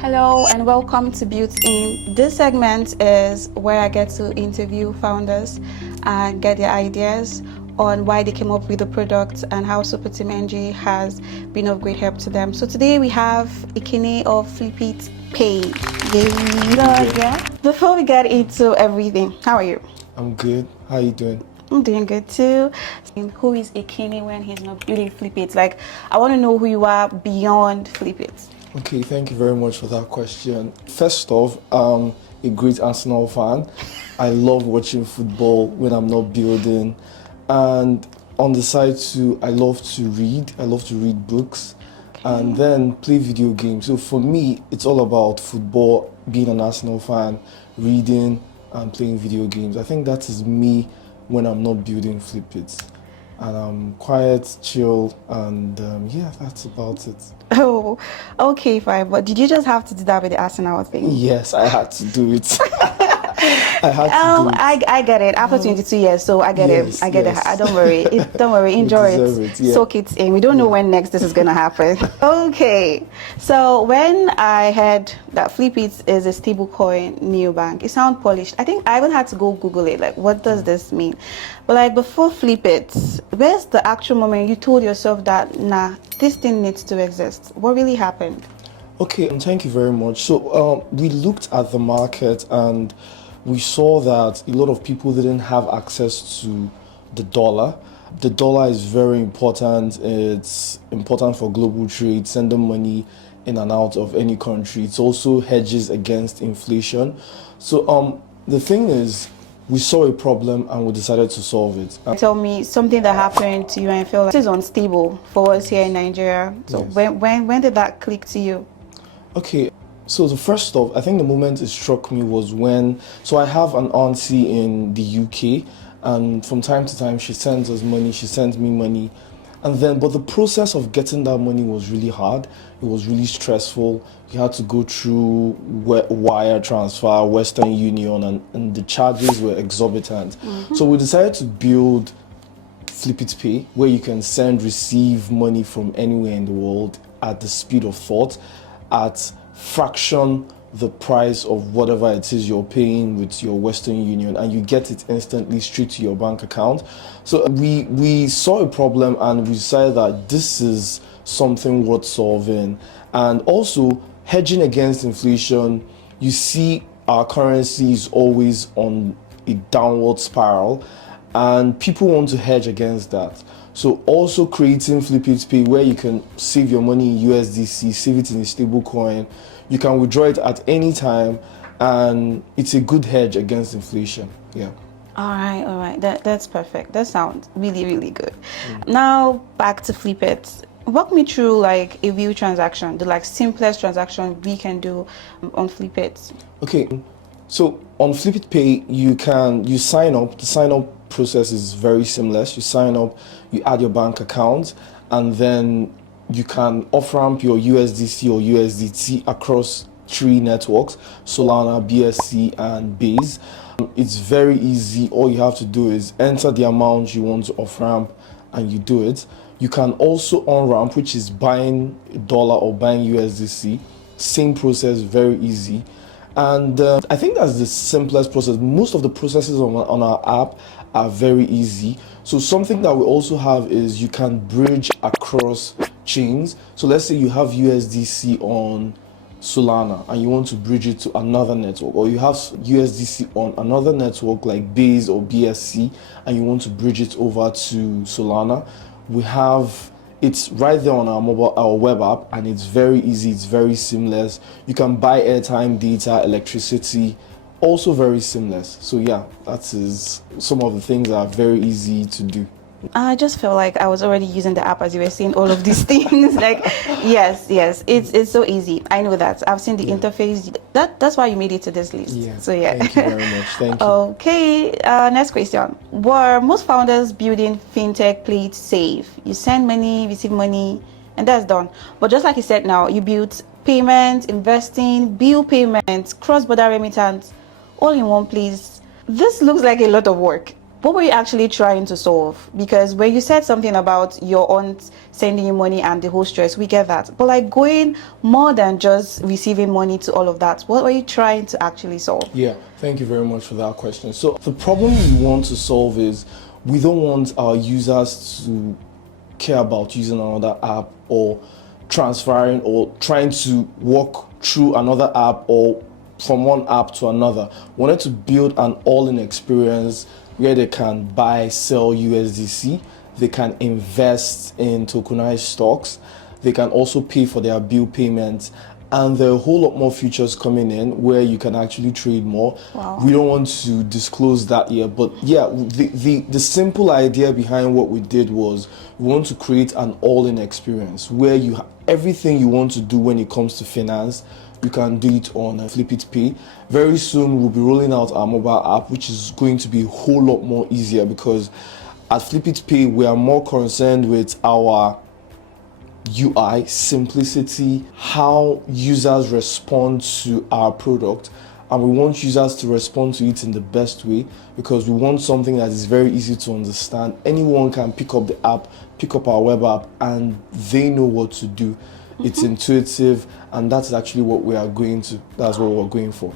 Hello and welcome to Built In. This segment is where I get to interview founders and get their ideas on why they came up with the product and how Super Team NG has been of great help to them. So today we have Ikene of FlipeetPay. Yeah. Before we get into everything, how are you? I'm good. How are you doing? I'm doing good too. And who is Ikene when he's not building Flipeet? Like, I want to know who you are beyond Flipeet. Okay, thank you very much for that question. First off, I'm a great Arsenal fan. I love watching football when I'm not building. And on the side too, I love to read. I love to read books and then play video games. So for me, it's all about football, being an Arsenal fan, reading and playing video games. I think that is me when I'm not building Flipeet. And I'm quiet, chill, and yeah, that's about it. Oh, okay, fine. But did you just have to do that with the Arsenal thing? Yes, I had to do it. I had to do it. I get it. After 22 years, so I get it. I get it. Don't worry. Don't worry. Enjoy it. Yeah. Soak it in. We don't know when next this is gonna happen. Okay. So when I heard that Flipeet is a stablecoin neobank, it sounded polished. I think I even had to go Google it. Like, what does this mean? But like before Flipeet, where's the actual moment you told yourself that nah, this thing needs to exist? What really happened? Okay, thank you very much. So we looked at the market and we saw that a lot of people didn't have access to the dollar. The dollar is very important. It's important for global trade, sending money in and out of any country. It also hedges against inflation. So the thing is, we saw a problem and we decided to solve it. Tell me something that happened to you and felt like this is unstable for us here in Nigeria. So yes. when did that click to you? Okay, so the first off, I think the moment it struck me was when, so I have an auntie in the UK and from time to time she sends us money, she sends me money. And then, but the process of getting that money was really hard. It was really stressful. You had to go through wire transfer, Western Union, and the charges were exorbitant. So we decided to build FlipeetPay, where you can send, receive money from anywhere in the world at the speed of thought, at fraction the price of whatever it is you're paying with your Western Union, and you get it instantly straight to your bank account. So we saw a problem and we decided that this is something worth solving. And also hedging against inflation, you see our currency is always on a downward spiral and people want to hedge against that. So also creating FlipeetPay where you can save your money in USDC, save it in a stable coin. You can withdraw it at any time and it's a good hedge against inflation. Yeah. All right. That's perfect. That sounds really, really good. Now back to Flipeet. Walk me through like a view transaction, the like simplest transaction we can do on Flipeet. Okay. So on FlipeetPay, you sign up. The sign up process is very seamless. You sign up, you add your bank account, and then you can off-ramp your USDC or USDT across 3 networks, Solana, BSC, and Base. It's very easy. All you have to do is enter the amount you want to off-ramp, and you do it. You can also on-ramp, which is buying dollar or buying USDC. Same process, very easy. And I think that's the simplest process. Most of the processes on our app are very easy. So something that we also have is you can bridge across chains. So let's say you have USDC on Solana and you want to bridge it to another network, or you have USDC on another network like Base or BSC and you want to bridge it over to Solana. We have it's right there on our web app, and it's very easy, it's very seamless. You can buy airtime, data, electricity, also very seamless. So yeah, that is some of the things that are very easy to do. I just feel like I was already using the app as you were saying all of these things. Like, yes, it's so easy. I know that. I've seen the interface. That's why you made it to this list. Yeah. So yeah. Thank you very much. Thank you. Okay. Next question. Were most founders building fintech played safe? You send money, receive money, and that's done. But just like you said, now you built payments, investing, bill payments, cross-border remittance, all in one place. This looks like a lot of work. what were you actually trying to solve? Because when you said something about your aunt sending you money and the whole stress, we get that. But like going more than just receiving money to all of that, what were you trying to actually solve? Yeah, thank you very much for that question. So the problem we want to solve is we don't want our users to care about using another app or transferring or trying to walk through another app or from one app to another. We wanted to build an all-in experience where they can buy, sell USDC, they can invest in tokenized stocks, they can also pay for their bill payments, and there are a whole lot more features coming in where you can actually trade more. Wow. We don't want to disclose that yet, but yeah, the simple idea behind what we did was we want to create an all-in experience where you everything you want to do when it comes to finance, you can do it on FlipeetPay. Very soon we'll be rolling out our mobile app, which is going to be a whole lot more easier because at FlipeetPay we are more concerned with our UI, simplicity, how users respond to our product, and we want users to respond to it in the best way because we want something that is very easy to understand. Anyone can pick up the app, pick up our web app, and they know what to do. It's intuitive, and that's actually what that's what we're going for.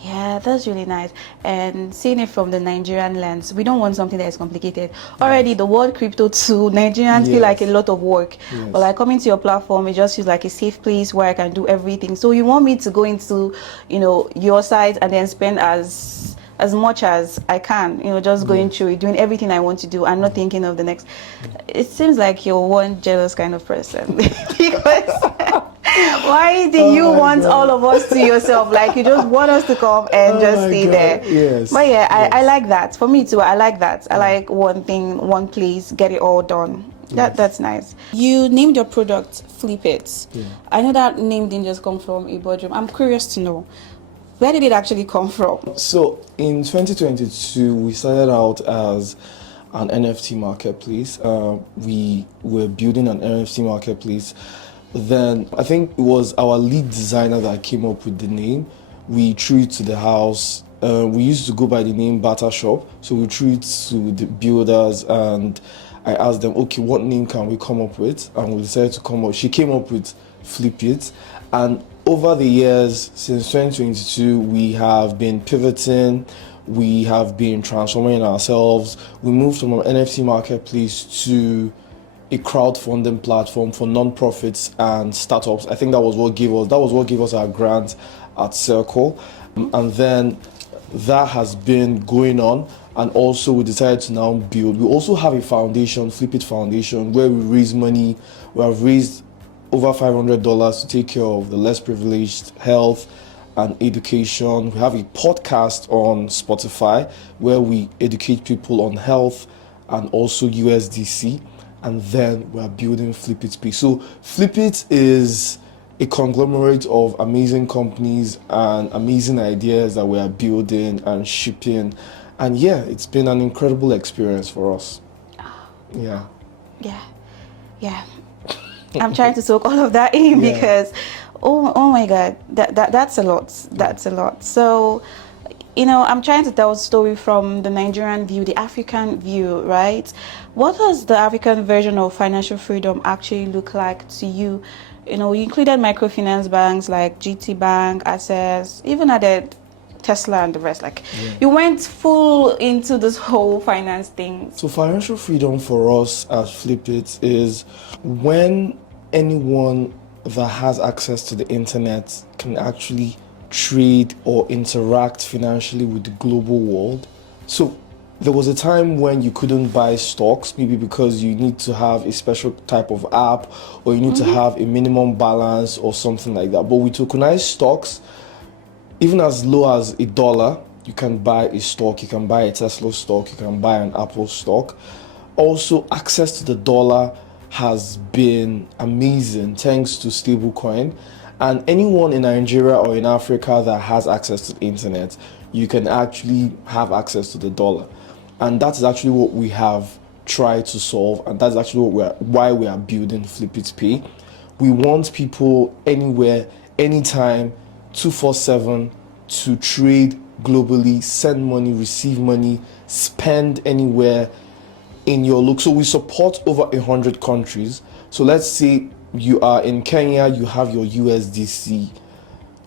Yeah, that's really nice. And seeing it from the Nigerian lens, we don't want something that is complicated. Already, the word crypto to Nigerians feel like a lot of work. But like coming to your platform, it just feels like a safe place where I can do everything. So you want me to go into, your site and then spend as much as I can, just going through it, doing everything I want to do and not thinking of the next. It seems like you're one jealous kind of person because why do you want all of us to yourself? Like you just want us to come and just stay there. Yes. But yeah, I like that. For me too, I like that. I like one thing, one place, get it all done. That's nice. You named your product Flipeet. I know that name didn't just come from a boardroom. I'm curious to know, where did it actually come from? So in 2022, we started out as an NFT marketplace. We were building an NFT marketplace. Then I think it was our lead designer that came up with the name. We threw it to the house. We used to go by the name Barter Shop. So we threw it to the builders and I asked them, okay, what name can we come up with? And we decided to come up. She came up with Flipeet. And over the years, since 2022, we have been pivoting, we have been transforming ourselves. We moved from an NFT marketplace to a crowdfunding platform for non-profits and startups. I think that was what gave us our grant at Circle. And then that has been going on. And also we decided to now build. We also have a foundation, Flipeet Foundation, where we raise money. We have raised over $500 to take care of the less privileged, health and education. We have a podcast on Spotify where we educate people on health and also USDC. And then we're building FlipeetPay. So Flipeet is a conglomerate of amazing companies and amazing ideas that we are building and shipping. And yeah, it's been an incredible experience for us. Yeah. I'm trying to soak all of that in because, oh my God, that's a lot. That's a lot. So, I'm trying to tell a story from the Nigerian view, the African view, right? What does the African version of financial freedom actually look like to you? You included microfinance banks like GT Bank, Access, even added Tesla and the rest. You went full into this whole finance thing. So financial freedom for us at Flipeet is when anyone that has access to the internet can actually trade or interact financially with the global world. So there was a time when you couldn't buy stocks, maybe because you need to have a special type of app or you need to have a minimum balance or something like that. But with tokenized stocks, even as low as $1, you can buy a stock, you can buy a Tesla stock, you can buy an Apple stock. Also, access to the dollar has been amazing thanks to stablecoin. And anyone in Nigeria or in Africa that has access to the internet, you can actually have access to the dollar. And that's actually what we have tried to solve, and that's actually why we are building FlipeetPay. We want people anywhere, anytime, 247 to trade globally, send money, receive money, spend anywhere in your look. So we support over 100 countries. So let's say you are in Kenya, you have your USDC,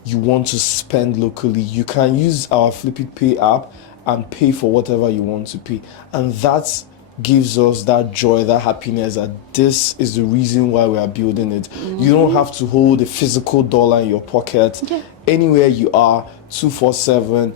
you want to spend locally, you can use our FlipeetPay app and pay for whatever you want to pay. And that gives us that joy, that happiness, that this is the reason why we are building it. You don't have to hold a physical dollar in your pocket. Anywhere you are, 247,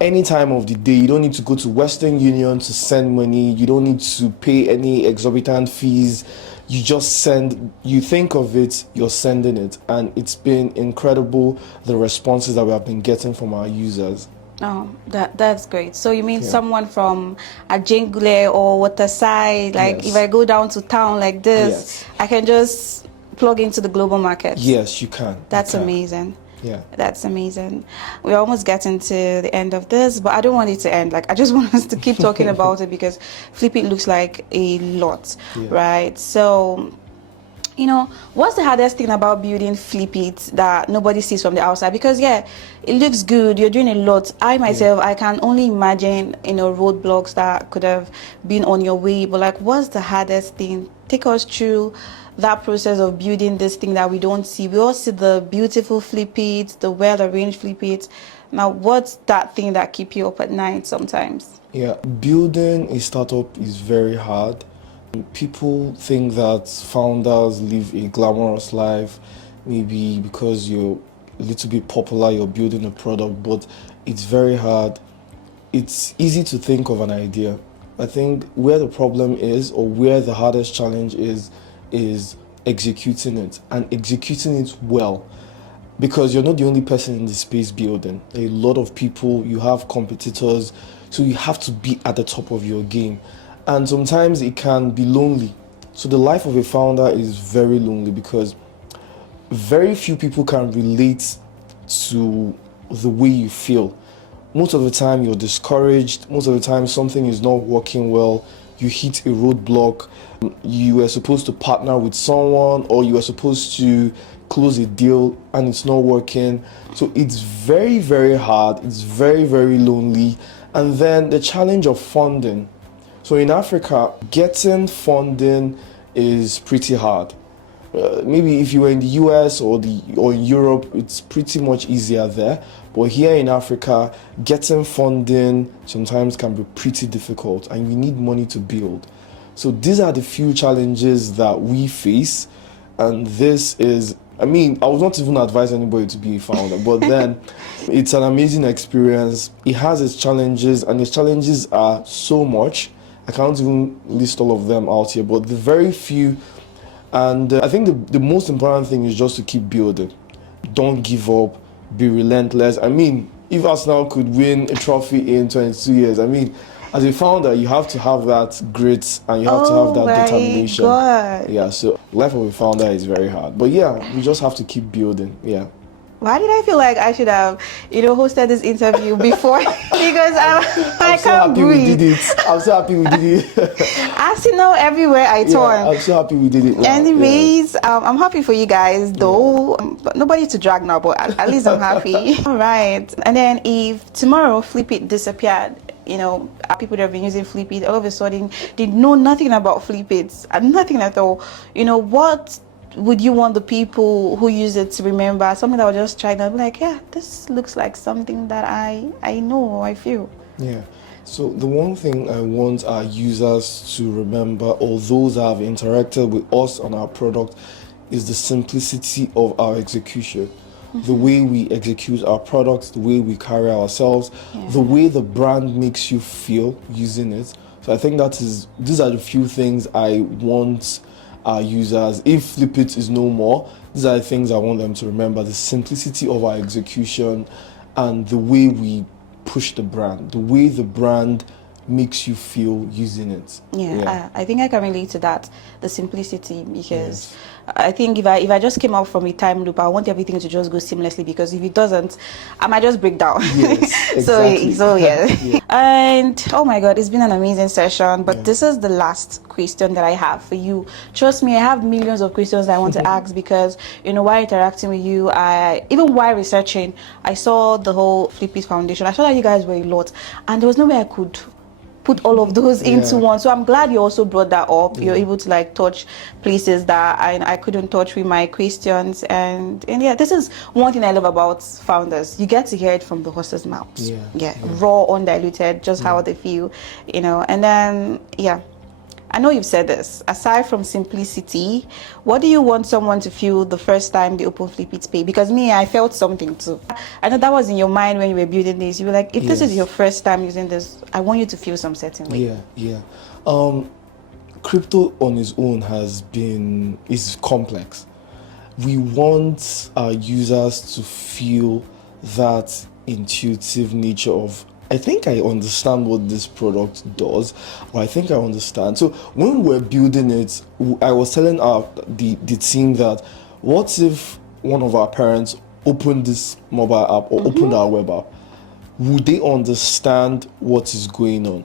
any time of the day. You don't need to go to Western Union to send money. You don't need to pay any exorbitant fees. You just send, you think of it, you're sending it. And it's been incredible, the responses that we have been getting from our users. Oh, that's great. So you mean someone from Ajengule or Waterside, like if I go down to town like this, I can just plug into the global market? Yes, you can. That's amazing. Yeah. That's amazing. We're almost getting to the end of this, but I don't want it to end. Like, I just want us to keep talking about it because Flipeet looks like a lot, right? So, you know, what's the hardest thing about building Flipeet that nobody sees from the outside? Because it looks good, you're doing a lot. I myself, I can only imagine, roadblocks that could have been on your way. But like, what's the hardest thing? Take us through that process of building this thing that we don't see. We all see the beautiful Flipeet, the well-arranged Flipeet. Now, what's that thing that keep you up at night sometimes? Yeah, building a startup is very hard. People think that founders live a glamorous life, maybe because you're a little bit popular, you're building a product, but it's very hard. It's easy to think of an idea. I think where the problem is, or where the hardest challenge is executing it, and executing it well. Because you're not the only person in the space building. A lot of people, you have competitors, so you have to be at the top of your game. And sometimes it can be lonely. So the life of a founder is very lonely because very few people can relate to the way you feel. Most of the time you're discouraged, most of the time something is not working well, you hit a roadblock, you were supposed to partner with someone or you were supposed to close a deal and it's not working. So it's very, very hard, it's very, very lonely. And then the challenge of funding. So in Africa, getting funding is pretty hard. Maybe if you were in the US or in Europe, it's pretty much easier there. But here in Africa, getting funding sometimes can be pretty difficult and you need money to build. So these are the few challenges that we face. And this is, I would not even advise anybody to be a founder, but then it's an amazing experience. It has its challenges and its challenges are so much. I can't even list all of them out here, but the very few. And I think the most important thing is just to keep building. Don't give up, be relentless. If Arsenal could win a trophy in 22 years, as a founder, you have to have that grit and you have to have that determination. God. Yeah, so life of a founder is very hard. But we just have to keep building, Why did I feel like I should have, hosted this interview before? Because I can't breathe. I'm so happy we did it. Arsenal everywhere I turn. I'm so happy we did it. Anyways, I'm happy for you guys, though. But nobody to drag now, but at least I'm happy. All right. And then if tomorrow Flipeet disappeared, people that have been using Flipeet, all of a sudden, they know nothing about Flipeet, and nothing at all. What would you want the people who use it to remember? Something that will just try to be like, this looks like something that I know, I feel. Yeah. So the one thing I want our users to remember, or those that have interacted with us on our product, is the simplicity of our execution. The way we execute our products, the way we carry ourselves, the way the brand makes you feel using it. So I think these are the few things I want our users. If Flipeet is no more, these are the things I want them to remember: the simplicity of our execution and the way we push the brand, the way the brand makes you feel using it. I think I can relate to that, the simplicity, because Yes. I think if I just came out from a time loop, I want everything to just go seamlessly, because if it doesn't, I might just break down. Yes, exactly. So yeah. Yeah. And oh my God, it's been an amazing session, but Yeah. this is the last question that I have for you. Trust me, I have millions of questions that I want to ask, because while interacting with you, even while researching, I saw the whole FlipeetPay Foundation. I saw that you guys were a lot, and there was no way I could put all of those into one. So I'm glad you also brought that up. You're able to like touch places that I couldn't touch with my questions. And yeah, this is one thing I love about founders. You get to hear it from the horse's mouths. Raw, undiluted, just how they feel, and then I know you've said this. Aside from simplicity, what do you want someone to feel the first time they open FlipeetPay? Because me, I felt something too. I know that was in your mind when you were building this. You were like, if this is your first time using this, I want you to feel some certain way. Crypto on its own is complex. We want our users to feel that intuitive nature of, I think I understand what this product does, or I think I understand. So when we're building it, I was telling the team that, what if one of our parents opened this mobile app or opened our web app? Would they understand what is going on?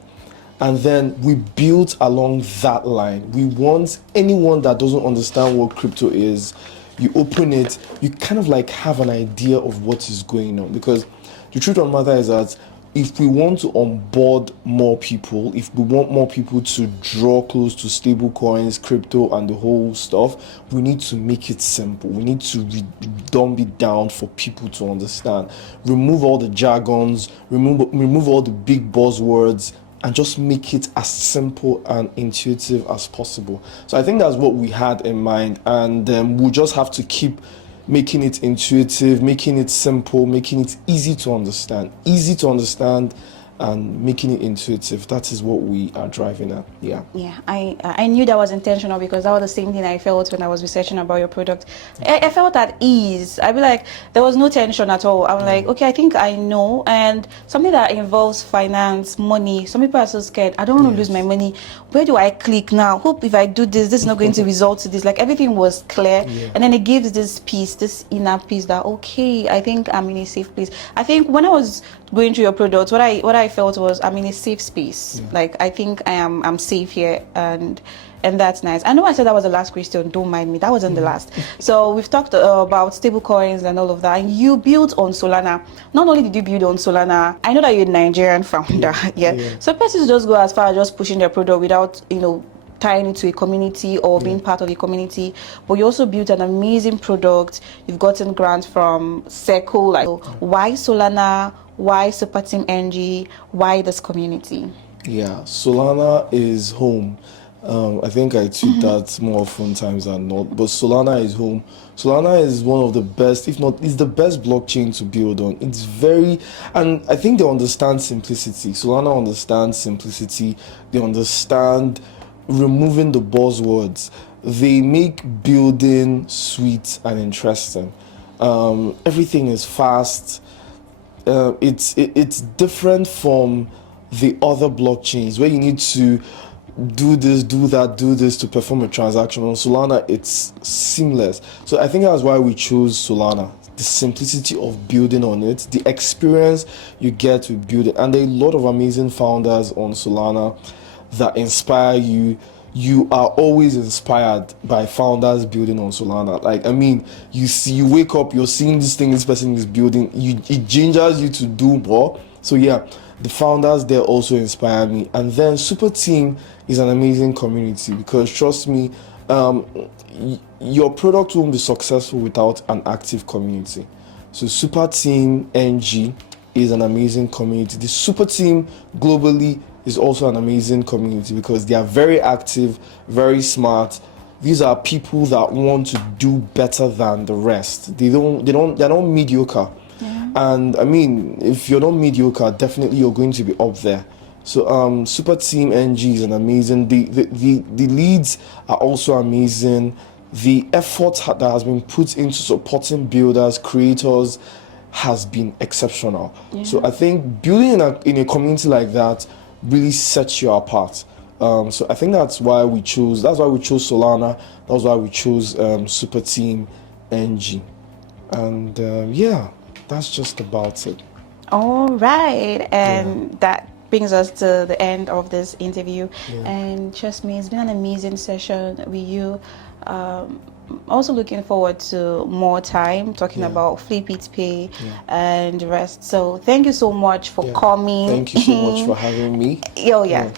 And then we built along that line. We want anyone that doesn't understand what crypto is, you open it, you kind of like have an idea of what is going on. Because the truth of the matter is that if we want to onboard more people, if we want more people to draw close to stable coins, crypto, and the whole stuff, we need to make it simple. We need to dumb it down for people to understand. Remove all the jargons, remove all the big buzzwords, and just make it as simple and intuitive as possible. So I think that's what we had in mind, and we'll just have to keep making it intuitive, making it simple, making it easy to understand, and making it intuitive. That is what we are driving at. I knew that was intentional, because that was the same thing I felt when I was researching about your product. I felt at ease. I'd be like, there was no tension at all. I'm like, okay, I think I know. And something that involves finance, money, some people are so scared. I don't want to lose my money. Where do I click now? Hope if I do this is not going to result to this. Like, everything was clear. And then it gives this peace, this inner peace that, okay, I think I'm in a safe place. I think when I was going through your product, what I felt was, I'm in a safe space. Like, I think I'm safe here, and that's nice. I know I said that was the last question, don't mind me, that wasn't the last. So we've talked about stable coins and all of that, and you built on Solana. Not only did you build on Solana, I know that you're a Nigerian founder. So persons just go as far as just pushing their product without tying into a community or being part of a community, but you also built an amazing product. You've gotten grants from Circle. Like, why Solana? Why Super Team NG? Why this community? Solana is home. I think I tweet that more often times than not, but Solana is home. Solana is one of the best, if not, it's the best blockchain to build on. It's and I think they understand simplicity. Solana understands simplicity. They understand removing the buzzwords. They make building sweet and interesting. Everything is fast. It's different from the other blockchains where you need to do this, do that, do this to perform a transaction. On Solana, it's seamless. So I think that's why we chose Solana. The simplicity of building on it, the experience you get to build it, and there are a lot of amazing founders on Solana that inspire you. You are always inspired by founders building on Solana. Like, I mean, you wake up, you're seeing this thing this person is building, it gingers you to do more. So the founders there also inspire me. And then Super Team is an amazing community, because trust me, your product won't be successful without an active community. So Super Team NG is an amazing community. The Super Team globally is also an amazing community, because they are very active, very smart. These are people that want to do better than the rest. They're not mediocre. And I mean, if you're not mediocre, definitely you're going to be up there. So Super Team NG is an amazing. The leads are also amazing. The effort that has been put into supporting builders, creators, has been exceptional. So I think building in a community like that really sets you apart. So I think that's why we chose Solana. That was why we chose Super Team NG. And yeah, that's just about it. All right, and that brings us to the end of this interview. And trust me, it's been an amazing session with you. Also looking forward to more time talking about FlipeetPay and the rest. So thank you so much for coming. Thank you so much for having me. Oh yeah.